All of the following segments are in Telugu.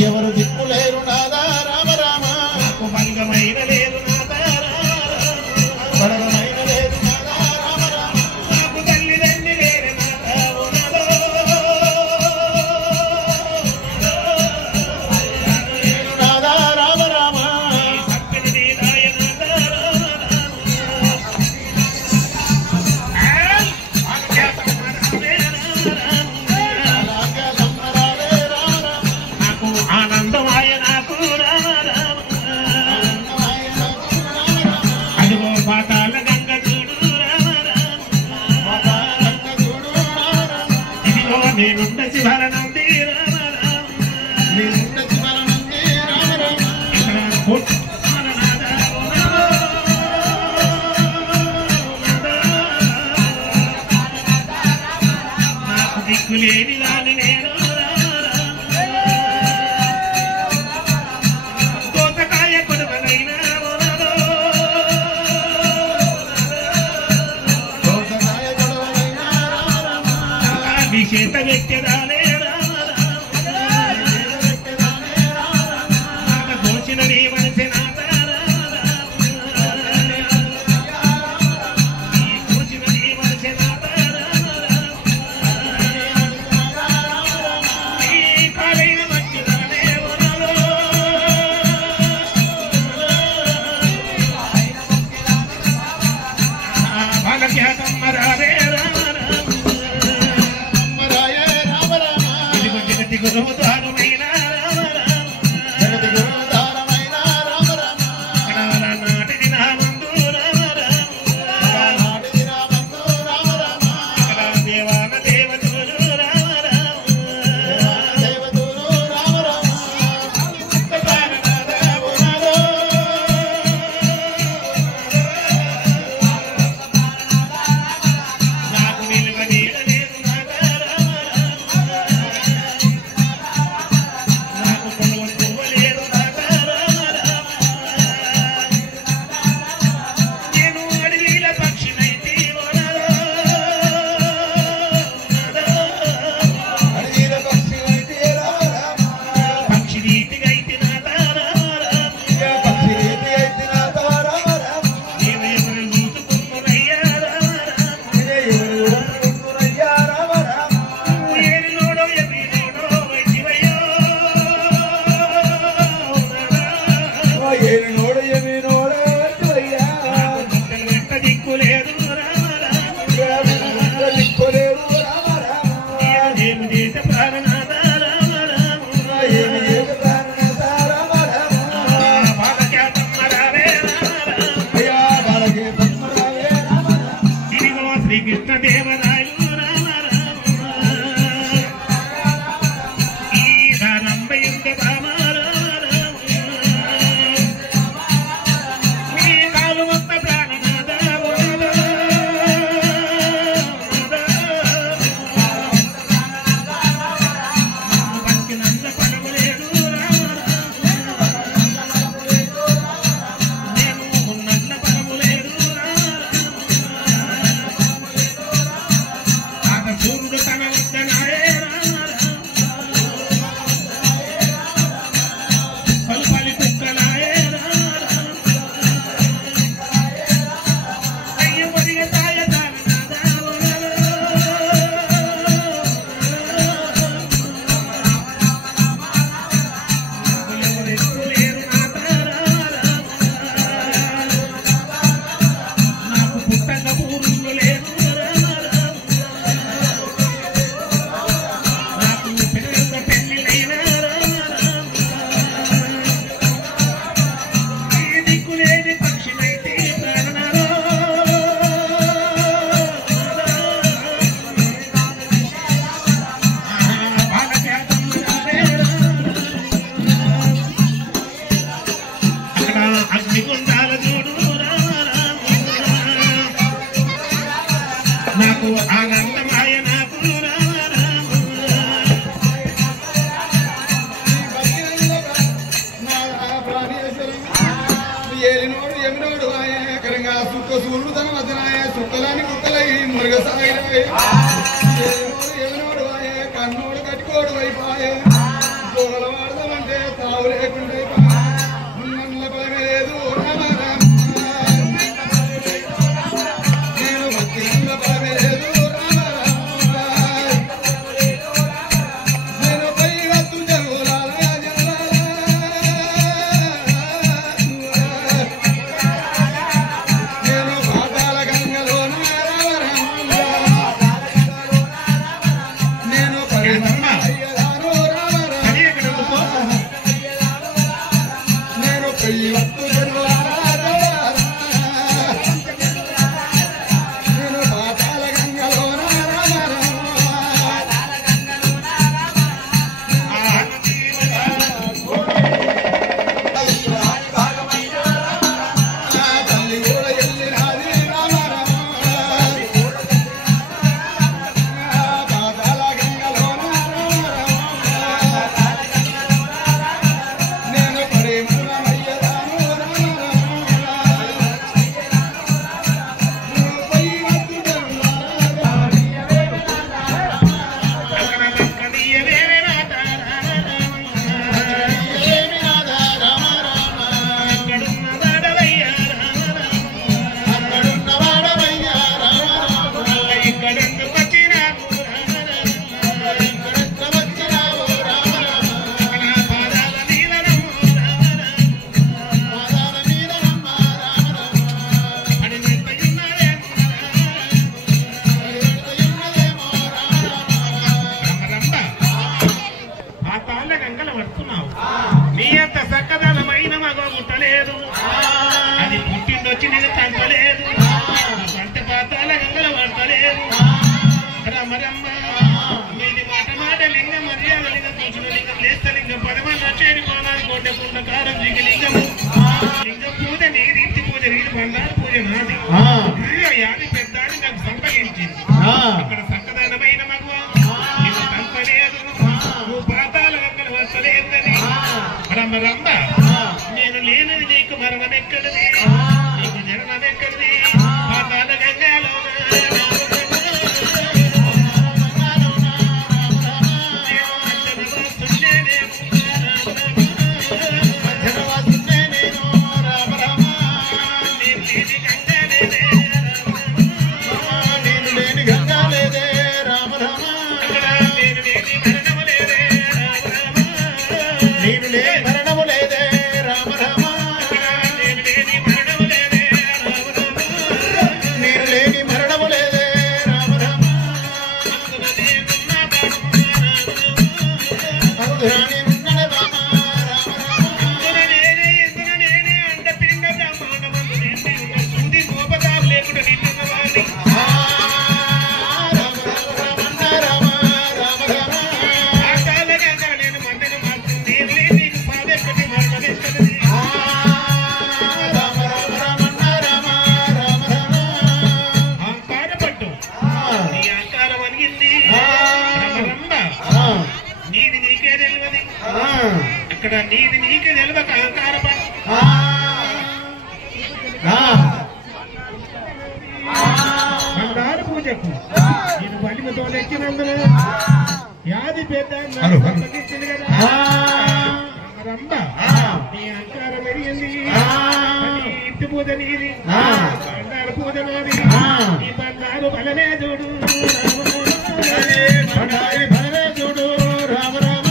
ఎవరు దిక్కు లేరు నాదా రామ రామ నాకు భంగమైన లేదు నాదా బలమైన లేదు నాదా రామ రామ నాకు తల్లిదండ్రి లేరు నాదా నాదా రామ రామ చక్కని నీదాయ నాదా నాకు ఆనందమాయ నాకు అడుగో పాతాల గంగ చూడు ఇదిగో నేనుండ శివరనంది నాకు దిక్కులేని దాన్ని నేను కోతకాయ కొడుకనైనా చేత వ్యక్తిదానే దోచిన నీ మనసి దోచిన నీ మనసి కాలైన మట్టిదానే భాగఖ్యాతం మరారే గురుదారమైన నాటిది నా ముందు దేవాన దేవతలు నాకు నిలువ నీడలేదు నాకు ఆనందమాయ నాకు ఏలినోడు ఎమినోడు కరంగా సుక్క సూర్యుడు తన వదనాయ సుక్కలాని కుక్కలై మృగసాయిరవే ఏలినోడు ఎమినోడు కన్నోడు కట్టుకోడు వైపాయే గోలవాడదామంటే లేదు రమరమ్మ మీది మాట మాట లింగం మర్యాద లింగం కూర్చున్న లింగం లేస్త లింగం పదమన్న చేరి పోనాది కోట పుట్ట కారం దిగి లింగము లింగం పూజ నీది ఇంటి పూజ నీది బండారు పూజ నాది యాది పెద్దాన్ని నాకు సంపగించింది అక్కడ చక్కదనమైన మగువ ఇది సంపలేదు నువ్వు పాతాల గంగలు వస్తలేదని రమరమ్మ నేను లేనిది నీకు మరణం ఎక్కడిది నీకు జననం ఎక్కడిది పాతాల గంగలో ఇక్కడ నీది నీకే నిలవక అహంకార బంగారు పూజకు నేను బలిమతో ఎక్కినందున యాది పెద్ద కదా రంభ నీ అహంకారం పెరిగింది ఇంటి పూజ నీది బంగారు పూజ నాది ఈ బంగారు బలమే చూడు బలమే చూడు రామ రామ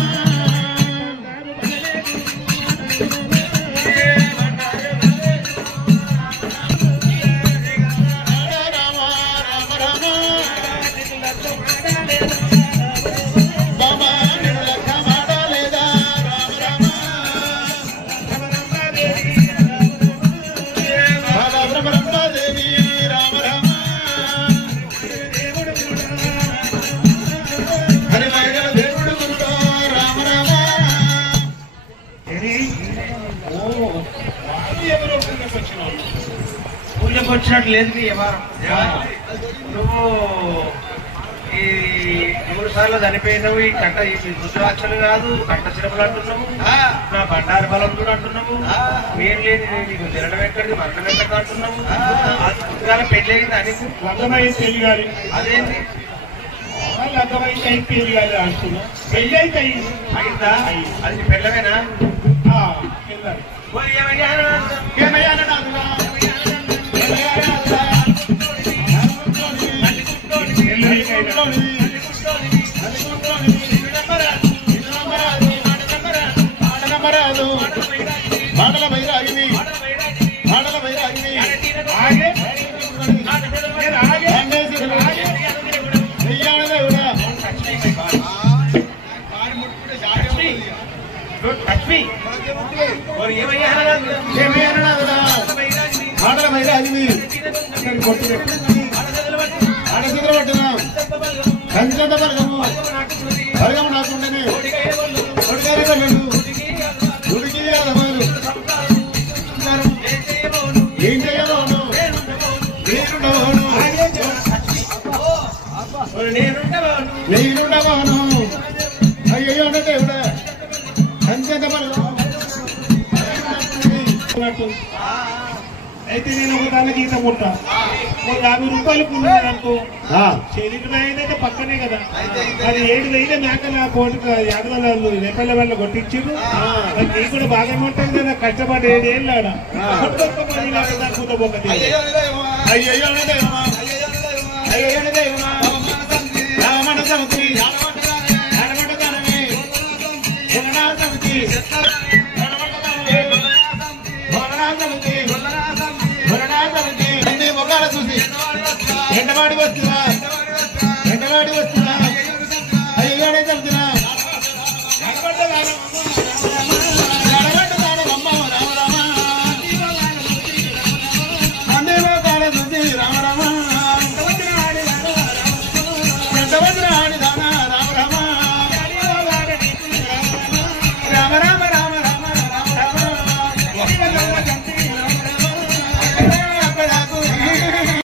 వచ్చినట్టు లేదు నువ్వు ఈ 3 సార్లు చనిపోయినావు ఈ కంట ఈ రుద్రాక్షలు కాదు కంట చిరపలు అంటున్నావు నా బండారు బలం కూడా అంటున్నావు మీరు లేదు నీకు జరడం ఎక్కడిది మరణం ఎక్కడ అంటున్నావు పుస్తకాల పెళ్లి అయింది అని లగ్గమైంది పెళ్లి గారి అదేంటి లగ్గమైంది అయింది పెళ్లి గారి అంటున్నావు పెళ్లి అయితే అయిందా అది పెళ్ళవేనా మాటల వైరాగిని మాటల వైరాగిని మాటల వైరాగిని ఆడచిత్ర పట్టిన కంచంత బలగము బలగము నాకుండని కొడుకారి వెళ్ళడు గుడికి అలవారు ఏం చేయబోను నేనుండవాను అయ్యో దేవుడా కంచంత బలగము అయితే నేను ఒక దానికి ఈత పుట్ట 50 రూపాయలు పుణ్యానుకో శరీరం అయితే పక్కనే కదా అది 7,000 మేకల కోటికి 500 రేపల్ల వల్ల కొట్టించారు నీకు కూడా బాగా ఉంటుంది కదా కష్టపడి 7 ఏళ్ళు ఆడ చూసి ఎండవాడి వస్తున్నా అయ్యోనే చెబుతున్నా రామ రామ గంతి